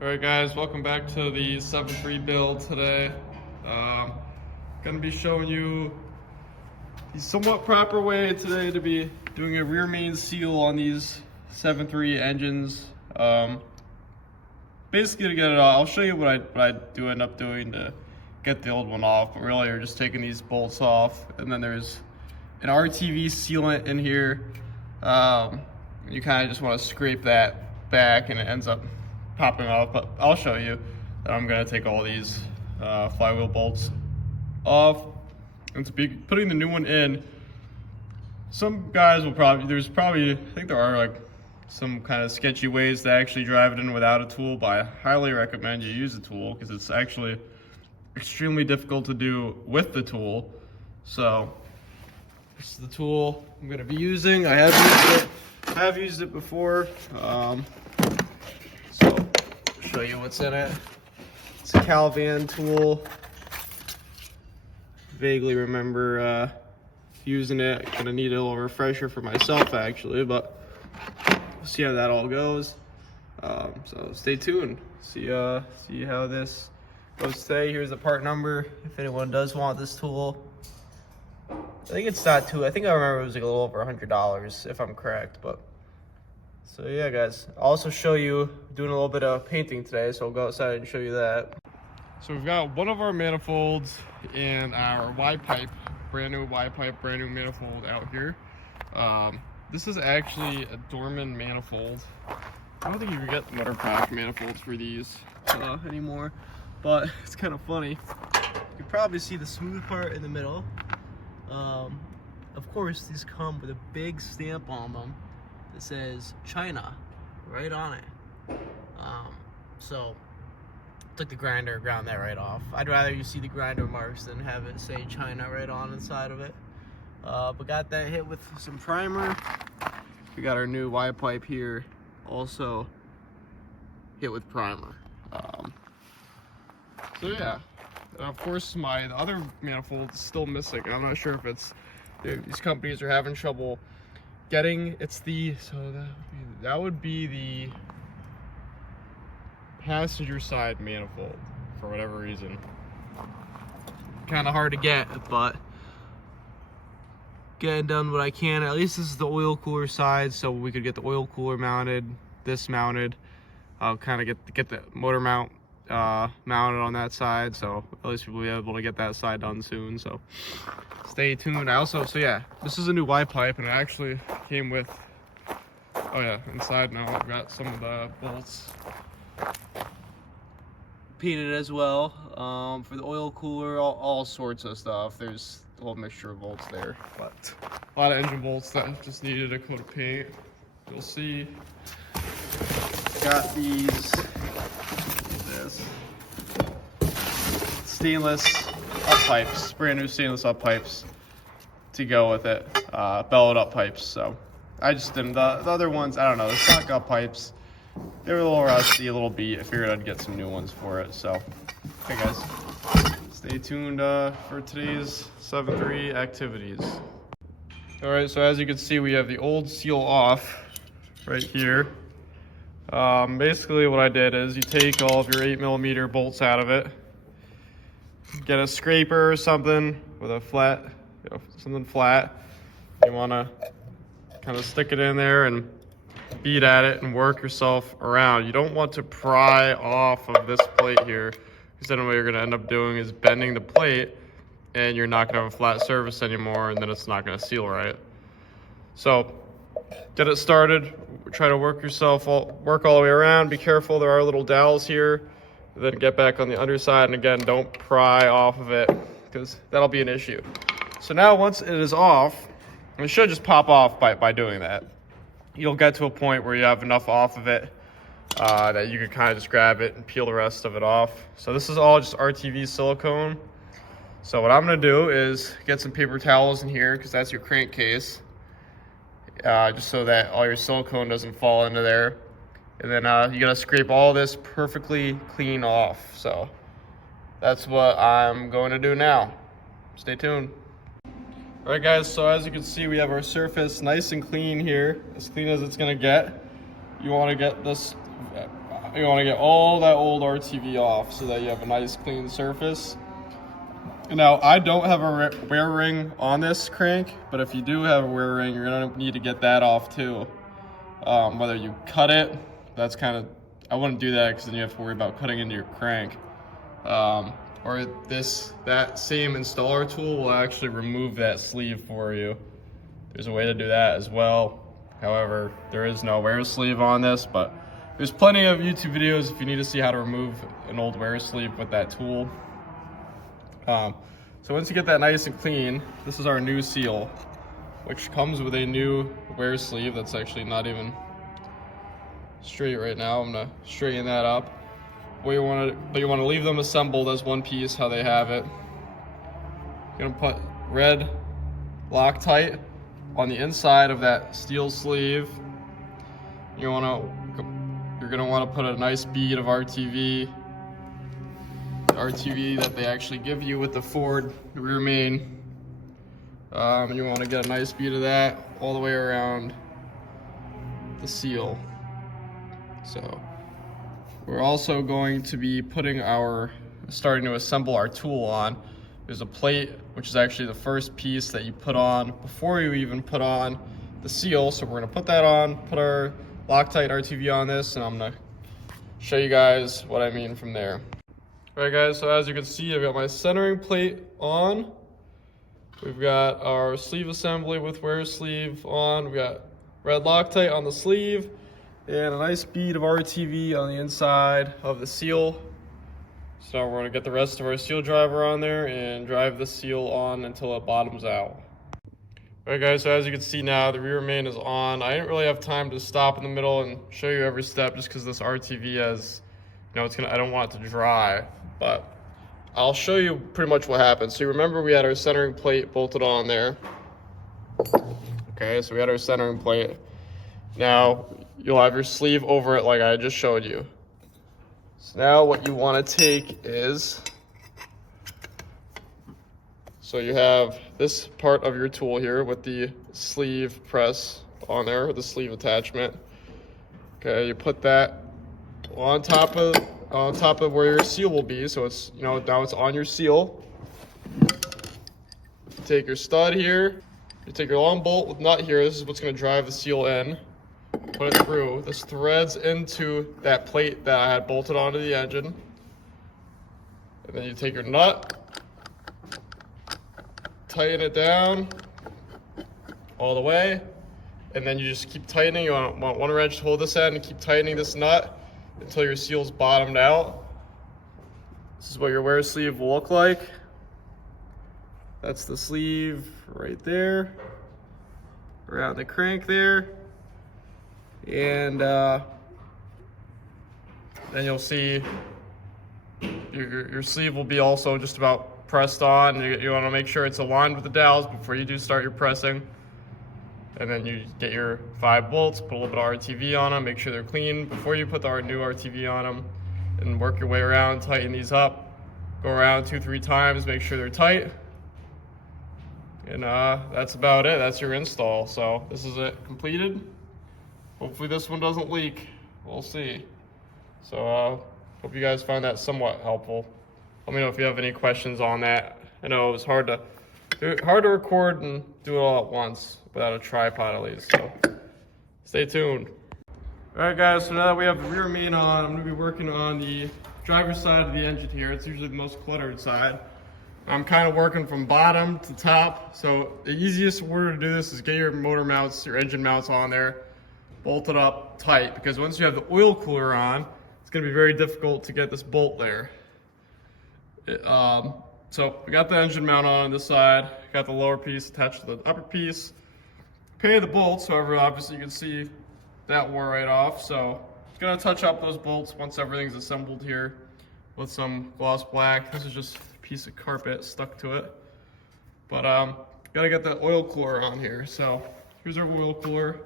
Alright guys, welcome back to the 7.3 build today. Gonna be showing you the somewhat proper way today to be doing a rear main seal on these 7.3 engines. Basically to get it off, I'll show you what I do end up doing to get the old one off, but really you're just taking these bolts off, and then there's an RTV sealant in here. You kind of just want to scrape that back and it ends up popping off, but I'll show you that I'm going to take all these flywheel bolts off and to be putting the new one in. Some guys will I think there are like some kind of sketchy ways to actually drive it in without a tool, but I highly recommend you use a tool because it's actually extremely difficult to do with the tool. So this is the tool I'm going to be using. I have used it before. So I'll show you what's in it. It's a Calvan tool. Vaguely remember using it. I'm gonna need a little refresher for myself actually, but we'll see how that all goes. So stay tuned. See how this goes today. Here's the part number if anyone does want this tool. I think it's not too. I think I remember it was like a little over $100 if I'm correct, but. So yeah guys, I'll also show you doing a little bit of painting today, so I'll go outside and show you that. So we've got one of our manifolds and our Y-pipe, brand new Y-pipe, brand new manifold out here. This is actually a Dorman manifold. I don't think you can get motor pack manifolds for these anymore, but it's kind of funny. You can probably see the smooth part in the middle. Of course, these come with a big stamp on them. It says China right on it. So took the grinder, ground that right off. I'd rather you see the grinder marks than have it say China right on inside of it. But got that hit with some primer. We got our new Y-pipe here also hit with primer. So yeah, and of course the other manifold is still missing. I'm not sure if it's these companies are having trouble getting, that would be the passenger side manifold for whatever reason. Kind of hard to get, but getting done what I can. At least this is the oil cooler side, so we could get the oil cooler mounted, this mounted. I'll kind of get the motor mount mounted on that side, so at least we'll be able to get that side done soon. So stay tuned. So yeah, this is a new Y-pipe, and it actually came with, oh yeah, inside now I've got some of the bolts painted as well, for the oil cooler, all sorts of stuff. There's a whole mixture of bolts there, but a lot of engine bolts that just needed a coat of paint. You'll see, got these, stainless up pipes, brand new stainless up pipes to go with it, bellowed up pipes. So I just didn't, the other ones, I don't know, the stock up pipes, they were a little rusty, a little beat. I figured I'd get some new ones for it. So hey guys, stay tuned for today's 7.3 activities. All right, so as you can see, we have the old seal off right here. Basically what I did is you take all of your 8mm bolts out of it, get a scraper or something with a flat, something flat. You want to kind of stick it in there and beat at it and work yourself around. You don't want to pry off of this plate here, because then what you're going to end up doing is bending the plate and you're not going to have a flat surface anymore, and then it's not going to seal right. So get it started, try to work all the way around. Be careful, there are little dowels here. Then get back on the underside, and again, don't pry off of it because that'll be an issue. So now once it is off, and it should just pop off by doing that, you'll get to a point where you have enough off of it that you can kind of just grab it and peel the rest of it off. So this is all just RTV silicone. So what I'm gonna do is get some paper towels in here, because that's your crankcase, just so that all your silicone doesn't fall into there. And then you gotta scrape all this perfectly clean off. So that's what I'm going to do now. Stay tuned. All right guys, so as you can see, we have our surface nice and clean here, as clean as it's gonna get. You wanna get this you want to get all that old RTV off so that you have a nice clean surface. Now, I don't have a wear ring on this crank, but if you do have a wear ring, you're going to need to get that off too. Whether you cut it, that's kind of, I wouldn't do that because then you have to worry about cutting into your crank. Or that same installer tool will actually remove that sleeve for you. There's a way to do that as well. However, there is no wear sleeve on this, but there's plenty of YouTube videos if you need to see how to remove an old wear sleeve with that tool. So once you get that nice and clean, this is our new seal, which comes with a new wear sleeve that's actually not even straight right now. I'm gonna straighten that up. But you want to leave them assembled as one piece, how they have it. You're gonna put red Loctite on the inside of that steel sleeve. You're gonna want to put a nice bead of RTV that they actually give you with the Ford rear main. You want to get a nice bead of that all the way around the seal. So we're also going to be starting to assemble our tool on. There's a plate, which is actually the first piece that you put on before you even put on the seal. So we're gonna put that on, put our Loctite RTV on this, and I'm gonna show you guys what I mean from there. All right guys, so as you can see, I've got my centering plate on. We've got our sleeve assembly with wear sleeve on. We've got red Loctite on the sleeve and a nice bead of RTV on the inside of the seal. So now we're gonna get the rest of our seal driver on there and drive the seal on until it bottoms out. All right guys, so as you can see now, the rear main is on. I didn't really have time to stop in the middle and show you every step just because this RTV has, I don't want it to dry, but I'll show you pretty much what happened. So you remember we had our centering plate bolted on there. Okay, so we had our centering plate. Now you'll have your sleeve over it like I just showed you. So now what you want to take is, so you have this part of your tool here with the sleeve press on there, with the sleeve attachment. Okay, you put that on top of where your seal will be. So it's, now it's on your seal. You take your stud here, you take your long bolt with nut here. This is what's going to drive the seal in. Put it through. This threads into that plate that I had bolted onto the engine. And then you take your nut, tighten it down all the way, and then you just keep tightening. You want one wrench to hold this end and keep tightening this nut until your seal's bottomed out. This is what your wear sleeve will look like. That's the sleeve right there, around the crank there. And then you'll see your sleeve will be also just about pressed on. You want to make sure it's aligned with the dowels before you do start your pressing. And then you get your 5 bolts, put a little bit of RTV on them, make sure they're clean before you put the new RTV on them, and work your way around, tighten these up. Go around 2-3 times, make sure they're tight. And that's about it. That's your install. So this is it completed. Hopefully this one doesn't leak. We'll see. So hope you guys found that somewhat helpful. Let me know if you have any questions on that. I know it was hard to record and do it all at once without a tripod at least. So stay tuned. All right guys, so now that we have the rear main on, I'm gonna be working on the driver's side of the engine here. It's usually the most cluttered side. I'm kind of working from bottom to top. So the easiest way to do this is get your motor mounts, your engine mounts on there, bolted up tight, because once you have the oil cooler on, it's going to be very difficult to get this bolt there. So we got the engine mount on this side, got the lower piece attached to the upper piece. Painted the bolts, however, obviously you can see that wore right off. So I'm going to touch up those bolts once everything's assembled here with some gloss black. This is just a piece of carpet stuck to it. But got to get the oil cooler on here. So here's our oil cooler.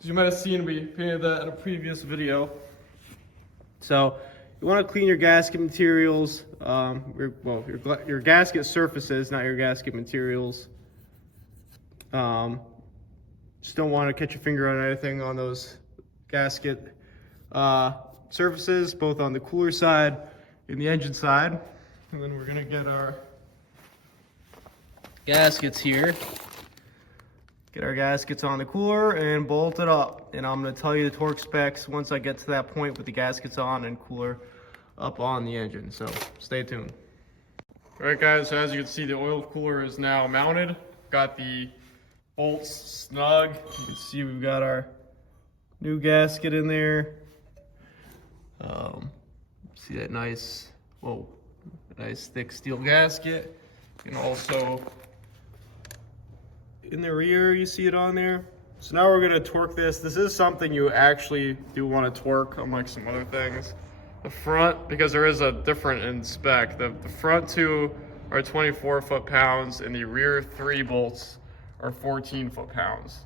As you might have seen, we painted that in a previous video. So you want to clean your gasket materials, your gasket surfaces, not your gasket materials. Just don't want to catch your finger on anything on those gasket surfaces, both on the cooler side and the engine side. And then we're gonna get our gaskets here. Get our gaskets on the cooler and bolt it up. And I'm gonna tell you the torque specs once I get to that point with the gaskets on and cooler up on the engine. So stay tuned. All right guys, so as you can see, the oil cooler is now mounted. Got the bolts snug. You can see we've got our new gasket in there. See that nice, nice thick steel gasket. And also in the rear, you see it on there. So now we're gonna torque this. This is something you actually do want to torque, unlike some other things. The front, because there is a different in spec. The front two are 24 foot-pounds, and the rear 3 bolts are 14 foot-pounds.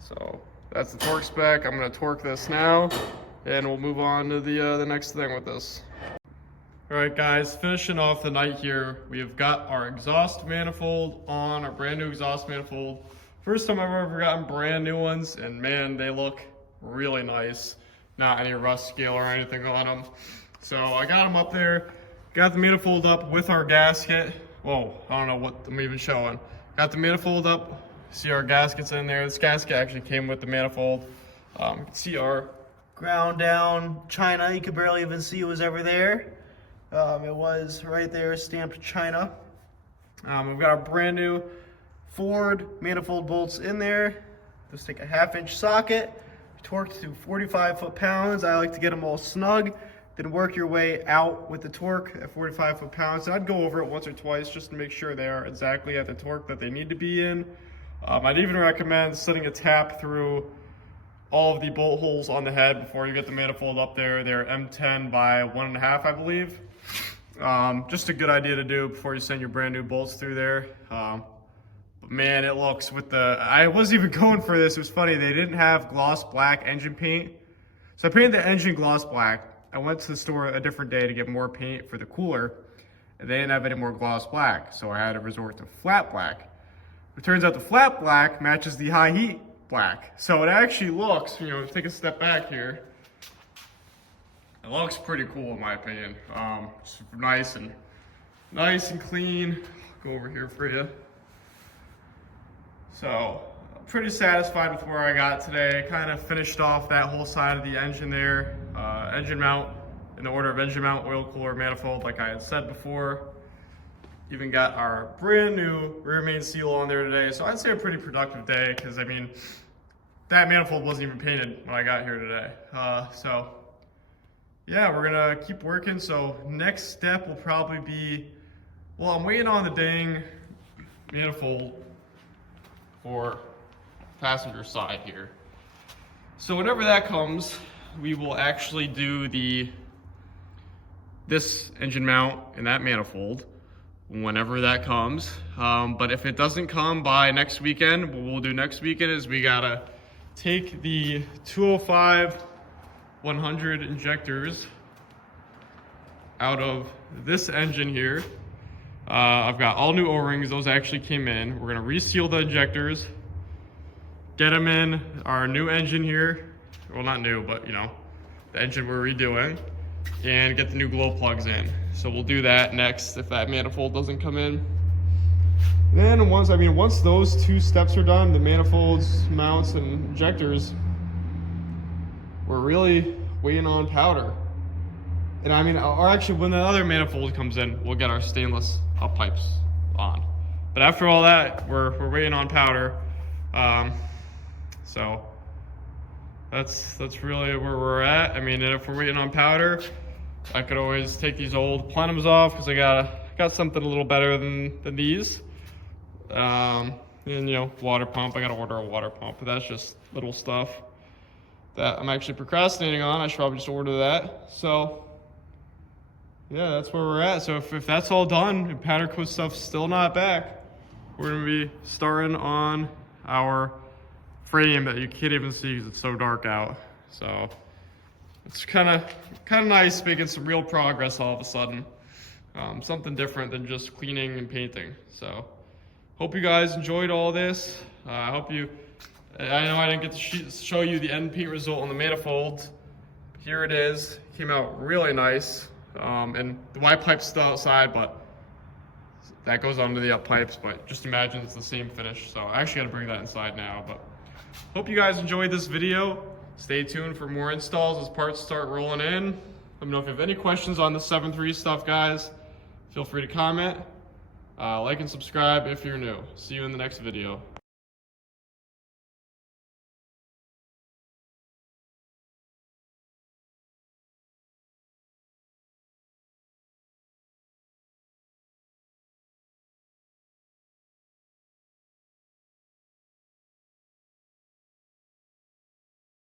So that's the torque spec. I'm gonna torque this now, and we'll move on to the next thing with this. All right guys, finishing off the night here, we have got our exhaust manifold on, our brand new exhaust manifold. First time I've ever gotten brand new ones, and man, they look really nice. Not any rust scale or anything on them. So I got them up there, got the manifold up with our gasket. Whoa, I don't know what I'm even showing. Got the manifold up, see our gaskets in there. This gasket actually came with the manifold. You can see our ground down China. You could barely even see it was ever there. It was right there, stamped China. We've got our brand new Ford manifold bolts in there. Just take a 1/2-inch socket, torqued to 45 foot-pounds. I like to get them all snug, then work your way out with the torque at 45 foot-pounds. And I'd go over it once or twice just to make sure they are exactly at the torque that they need to be in. I'd even recommend setting a tap through all of the bolt holes on the head before you get the manifold up there. They're M10 by 1.5, I believe. Just a good idea to do before you send your brand new bolts through there. But man, it looks with the, I wasn't even going for this. It was funny, they didn't have gloss black engine paint. So I painted the engine gloss black. I went to the store a different day to get more paint for the cooler, and they didn't have any more gloss black. So I had to resort to flat black. It turns out the flat black matches the high heat black. So it actually looks, take a step back here. It looks pretty cool in my opinion. It's nice and clean. Go over here for you. So I'm pretty satisfied with where I got today. Kind of finished off that whole side of the engine there. Engine mount, in the order of engine mount, oil cooler, manifold, like I had said before. Even got our brand new rear main seal on there today. So I'd say a pretty productive day, because I mean, that manifold wasn't even painted when I got here today. So yeah, we're gonna keep working. So next step will probably be, well, I'm waiting on the dang manifold for passenger side here. So whenever that comes, we will actually do this engine mount and that manifold whenever that comes. But if it doesn't come by next weekend, what we'll do next weekend is we gotta take the 205 100 injectors out of this engine here. I've got all new O-rings, those actually came in. We're gonna reseal the injectors, get them in our new engine here. Well, not new, but the engine we're redoing, and get the new glow plugs in. So we'll do that next if that manifold doesn't come in. Then once those two steps are done, the manifolds, mounts, and injectors, we're really waiting on powder. And or actually when the other manifold comes in, we'll get our stainless up pipes on. But after all that, we're waiting on powder. So that's really where we're at. If we're waiting on powder, I could always take these old plenums off, because I got something a little better than these. And water pump, I gotta order a water pump, but that's just little stuff that I'm actually procrastinating on. I should probably just order that. So yeah, that's where we're at. So if that's all done and powder coat stuff's still not back, we're gonna be starting on our frame that you can't even see because it's so dark out. So it's kind of nice making some real progress all of a sudden. Something different than just cleaning and painting. So hope you guys enjoyed all this. I know I didn't get to show you the end paint result on the manifold, here it is. Came out really nice. And the Y pipe's still outside, but that goes onto the up pipes. But just imagine it's the same finish. So I actually got to bring that inside now. But hope you guys enjoyed this video. Stay tuned for more installs as parts start rolling in. Let me know if you have any questions on the 7.3 stuff, guys. Feel free to comment. Like and subscribe if you're new. See you in the next video.